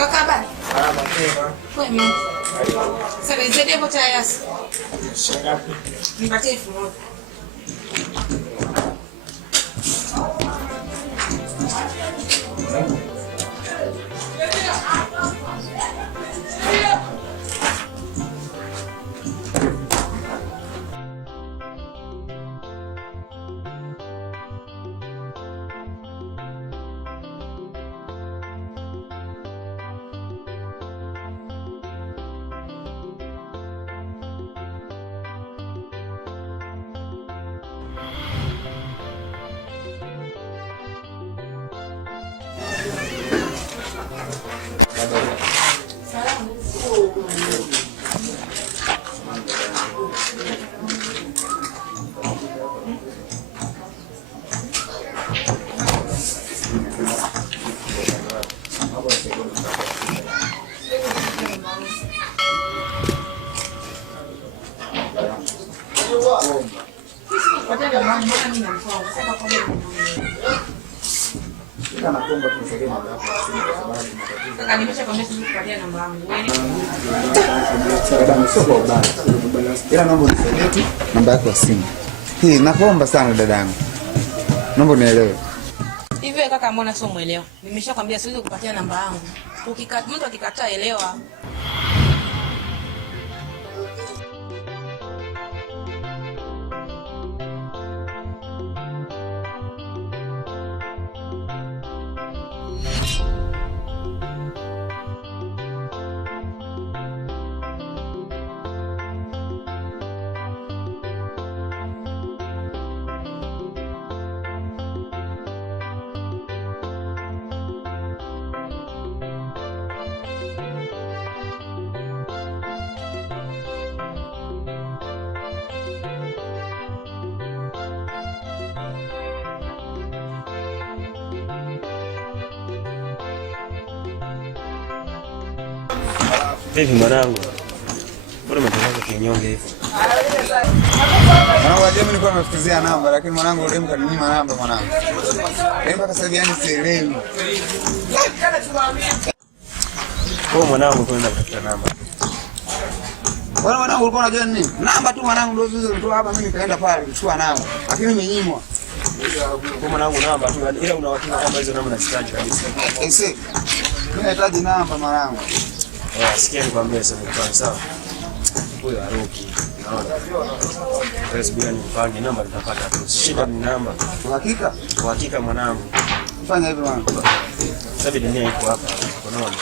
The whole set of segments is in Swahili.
Kaka habari? Kwema. Sasa nisaidie hapo cha yasi. Shingapi? Nipatie 1000. Kaka nimeshakwambia sikupatia namba yangu. Ila naomba unisaidie tu namba yako ya simu. Hii nakuomba sana dadangu. Naomba unielewe. Hivi kaka mbona sio muelewa? Nimeshakwambia siwezi kupatia namba yangu. Mtu akikataa elewa. Hivi mwanangu, mbona umetangaza kinyonge hivi? Mwanangu aje, mimi nilikuwa nafikizia namba lakini mwanangu yule mkaninyima namba mwanangu. Mpaka sasa hivi yani sielewi. Kwa mwanangu kwenda kutafuta namba. Bwana mwanangu ulikuwa unajua nini? Namba tu mwanangu ndio zuzu nitoa hapa mimi nikaenda pale kuchukua namba. Lakini nimenyimwa. Kwa mwanangu namba tu ila una uhakika kwamba hizo namba nazihitaji kabisa. Mimi nahitaji namba mwanangu. Sikia nikwambie sasa kwa sawa. Huyo aruki. Naona. Press bila nipange namba tutapata tu. Shida ni namba. Uhakika? Uhakika mwanangu. Fanya hivyo mwanangu. Sasa dunia iko hapa. Unaona?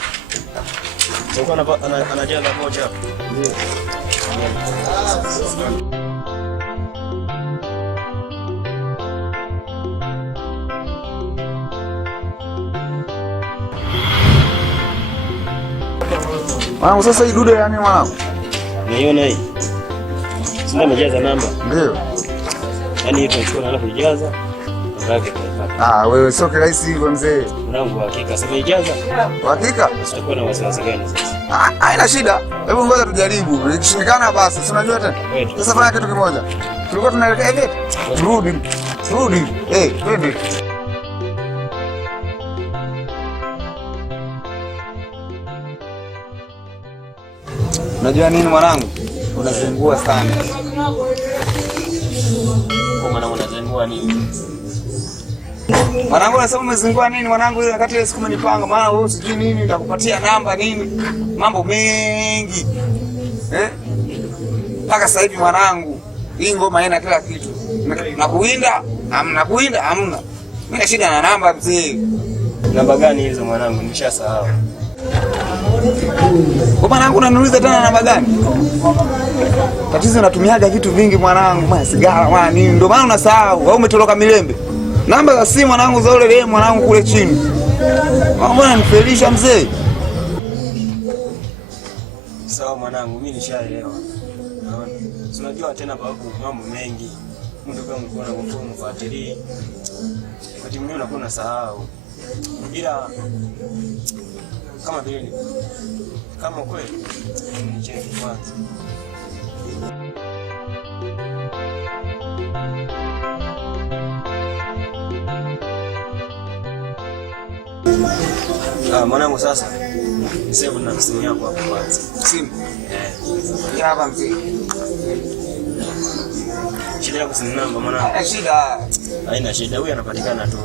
Sasa anajenga moja hapo. Ndio. Mwanangu sasa hii dude yani mwanangu. Unaiona hii? Sina mejaza namba. Ndio. Yaani hiyo tunachukua na kujaza. Ndio Ah, wewe sio kirahisi hivyo mzee. Mwanangu hakika sema ijaza. Hakika? Sitakuwa na wasiwasi gani sasa? Haina shida. Hebu ngoja tujaribu. Ikishindikana basi, si unajua tena. Sasa fanya kitu kimoja. Tulikuwa tunaelekea hivi. Rudi. Twende. Unajua nini mwanangu? Unazengua sana. Kwa mwanangu unazengua nini? Mwanangu unasema umezingua nini mwanangu, ile wakati ile siku umenipanga maana wewe sijui nini nitakupatia namba nini. Mambo mengi. Mpaka sasa hivi mwanangu, hii ngoma haina kila kitu. Nakuinda, hamna. Mimi na shida na namba mzee. Namba gani hizo mwanangu? Nimeshasahau. Kwa mwanangu unaniuliza tena namba gani? Tatizo natumiaga vitu vingi mwanangu, mwana sigara, mwana nini, ndio maana unasahau au umetoroka Milembe. Namba za simu mwanangu za ule mwanangu kule chini. Mbona nifelisha mzee? Sawa mwanangu, mimi nishaelewa. Naona. Unajua tena babu mambo mengi. Mtu kama mko na kumfuatilia. Wakati mwingine unakuwa unasahau. Ila kama vile kama kweli nicheke kwanza. Mwanangu sasa. Sasa na simu yako hapo kwanza. Simu. Ya hapa mzee. Shida yako simu namba mwanangu. Shida. Haina shida, huyu anapatikana tu.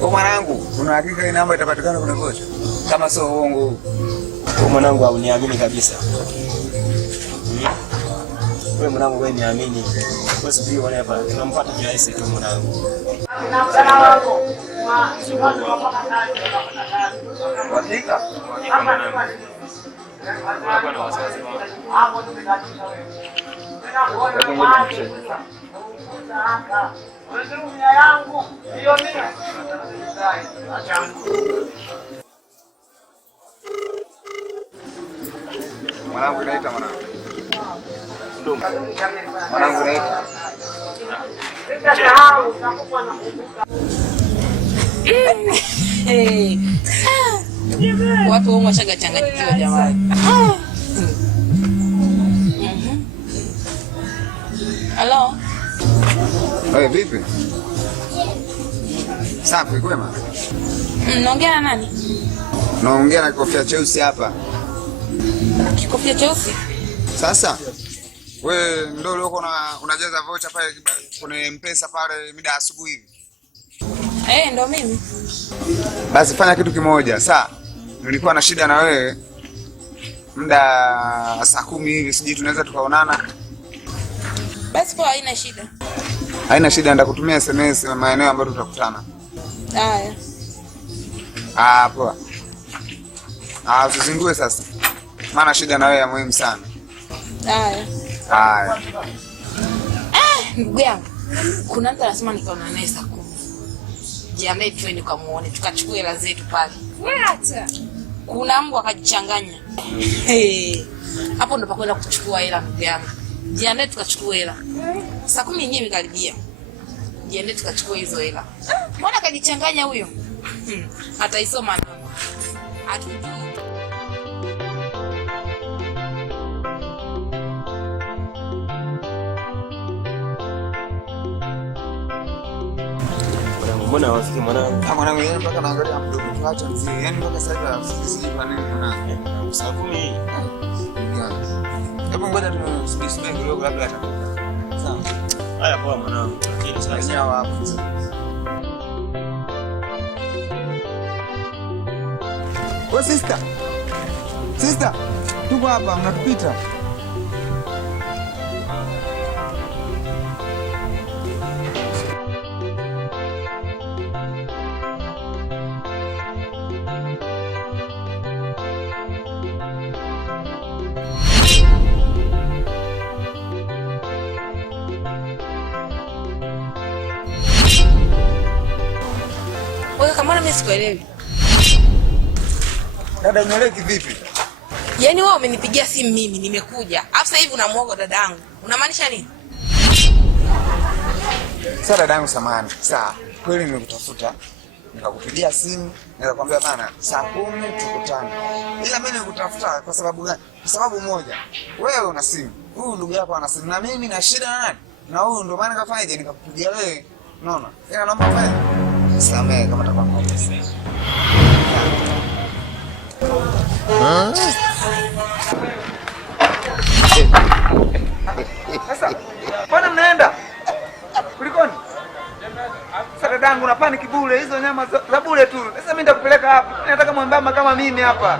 Kwa mwanangu, una hakika hii namba itapatikana kuna kocha? Kama sio uongo. Kwa mwanangu hauniamini kabisa. Wewe mwanangu wewe niamini. Wewe sijui wale hapa tunampata kirahisi tu mwanangu. Hakika? Mwanangu naita mwanangu. Mwanangu naita. Watu wao washagachanganyikiwa jamani. Hello. Wewe vipi? Safi kwema? Naongea na nani? Naongea na kofia cheusi hapa. Kofia cheusi? Sasa wewe ndio leo unajaza voucher pale kwenye M-Pesa pale mida asubuhi hivi. Ndo mimi. Basi fanya kitu kimoja. Sasa nilikuwa na shida na wewe. Muda saa 10 hivi sijui tunaweza tukaonana. Basi kwa haina shida. Haina shida, nitakutumia SMS maeneo ambayo tutakutana. Haya. Poa. Usizingue sasa. Maana shida na wewe ya muhimu sana. Haya. Ndugu yangu. Kuna mtu anasema nikaona naye saa 10. Jiandae twende kamuone tukachukue hela zetu pale. Acha. Kuna mbwa akajichanganya. Hapo ndo pakwenda kuchukua hela ndugu yangu. Jiandae tukachukue hela. Saa 10 yenyewe imekaribia. Jiandae tukachukue hizo hela. Mbona akajichanganya huyo? Ataisoma namba. Hatujui. Mbona wafiki mwanangu? Mwanangu yeye mpaka naangalia mdogo tuacha mzee. Yaani mpaka sasa hivi sisi kwa nini mwanangu? Saa 10. Hebu ngoja tusimame kidogo labda atakuja. Sawa. Haya poa mwanangu. Lakini sasa hapo. Wewe sister. Sister, tuko hapa unatupita. Wewe kama mimi sikuelewi. Dada unaeleki vipi? Yaani wewe umenipigia simu mimi nimekuja. Alafu sasa hivi unamuoga dadangu. Unamaanisha nini? Sasa dadangu samahani. Sawa. Kweli nimekutafuta. Nikakupigia simu, nikakwambia bana saa 10 tukutane. Ila mimi nikutafuta kwa sababu gani? Kwa sababu moja. Wewe una simu. Huyu ndugu yako ana simu na mimi na shida na nani? Na huyu ndio maana kafanyaje nikakupigia wewe. Unaona? Ila naomba wewe samehe kama takwambia. Sasa, mbona mnaenda? Kulikoni? Sasa dadangu na paniki bure, hizo nyama za bure tu. Sasa mimi nitakupeleka hapa. Nataka mwembamba kama mimi hapa.